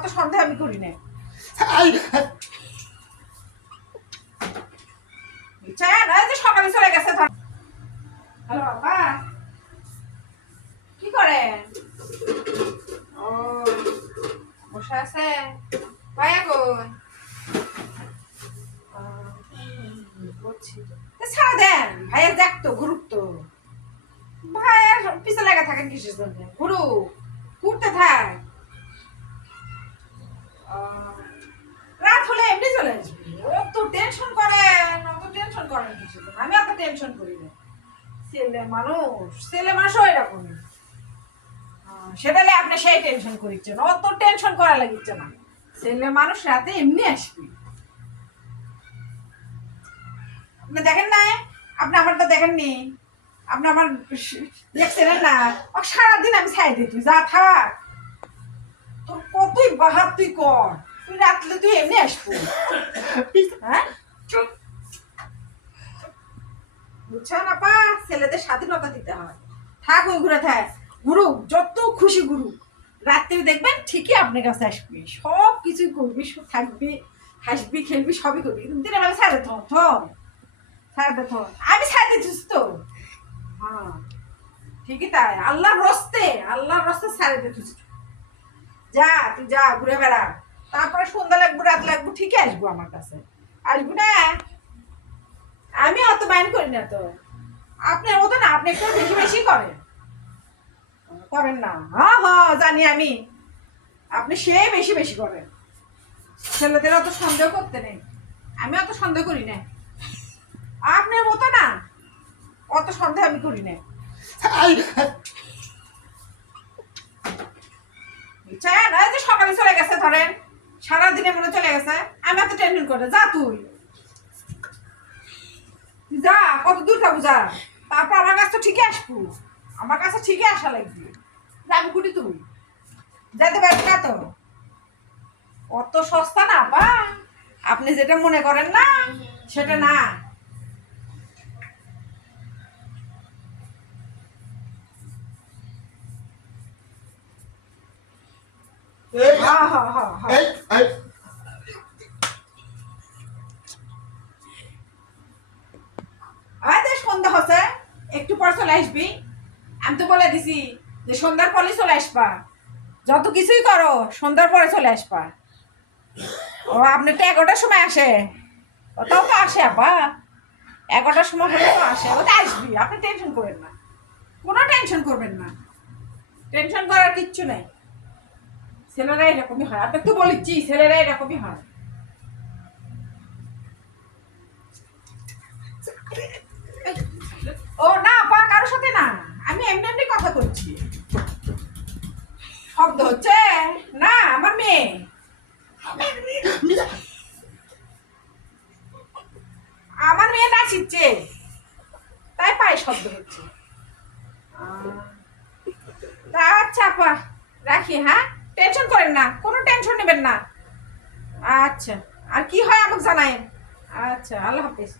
অত সন্দেহ আমি করি না। সকালে চলে গেছে। হ্যালো বাবা, কি করেন? ও বসে আছে ভাইয়া কই? ছাড়া দেন, ভাইয়া দেখতো ঘুরুক। ভাইয়া পিছে লাগা থাকেন কিসের জন্য? ঘুরতে থাক। রাত হলে এমনি চলে আসবি। অত টেনশন করেন কিছু। আমি অত টেনশন করি না। ছেলে মানুষ এরকম। সেটা আপনি সেই টেনশন করিচ্ছেন, অত টেনশন করা লাগিচ্ছে না। ছেলে মানুষ রাতে এমনি আসবি। আপনি দেখেন না, আপনি আমারটা দেখেননি। আপনি আমার দেখছিলেন না? সারাদিন আমি ছাই দিই, তুই যা থাক। তোর কতই বাহার তুই কর, তুই রাতলে তুই এমনি আসবো। হ্যাঁ, বুঝছেন আপা? ছেলেদের স্বাধীনতা দিতে হয়। থাক, ওই ঘুরে থাক, ঘুরুক যত খুশি ঘুরুক। রাত্রে দেখবেন ঠিকই আপনার কাছে আসবি, সব কিছুই করবি, থাকবি, হাসবি, খেলবি, সবই করবি। কিন্তু দিনের বেলা ছাড়ে আমি ছাড় দিচ্ছিস তো। হ্যাঁ ঠিকই তাই, আল্লাহর রস্তে ছাড়ে দিচ্ছিস। যা তুই যা, ঘুরে বেড়া। তারপরে সন্ধ্যা লাগবো, রাত লাগবো, ঠিকই আসবো আমার কাছে। আসবো না, আমি অত মাইন্ড করি না তো। আপনার মতো না, আপনি একটু বেশি বেশি করেন না। জানি আমি, আপনি সেই বেশি বেশি করেন। ছেলেদের অত সন্দেহ করতে নেই, আমি অত সন্দেহ করি না। আপনার মতো না, অত সন্দেহ আমি করি না। সকালে চলে গেছে, ধরেন সারাদিনে মনে চলে গেছে। আমি এত টেনশন করে, যা তুই যা, কত দূর যাবো যা। তারপর আমার কাছে তো ঠিকই আসবো, আমার কাছে ঠিকই আসা লাগবে। যাবি কুটি তুই, যাইতে পারবি না তো। অত সস্তা না বা, আপনি যেটা মনে করেন না সেটা না। সন্ধ্যা হচ্ছে, একটু পর চলে আসবি। আমি তো বলে দিছি যে সন্ধ্যার পরে চলে আসবা। যত কিছুই করো সন্ধ্যার পরে চলে আসবা। ও আপনি তো 11টার সময় আসে, ওটাও তো আসে আপা। 11টার সময় হলে তো আসে, ওটা আসবি। আপনি টেনশন করবেন না, কোনো টেনশন করবেন না। টেনশন করার কিচ্ছু নেই। ছেলেরা এরকমই হয়, আপনি তো বলেছি ছেলেরা এরকমই হয়। ও না আপা, কারোর সাথে না, আমি এমনি এমনি কথা বলছি। শব্দ হচ্ছে না, আমার মেয়ে। আমার মেয়ে নাচিচ্ছে, তাই পায়ে শব্দ হচ্ছে। আচ্ছা আপা, রাখি। হ্যাঁ, টেনশন করেন না, কোনো টেনশন নেবেন না। আচ্ছা, আর কি হয় আমাকে জানায়েন। আচ্ছা, আল্লাহ হাফেজ।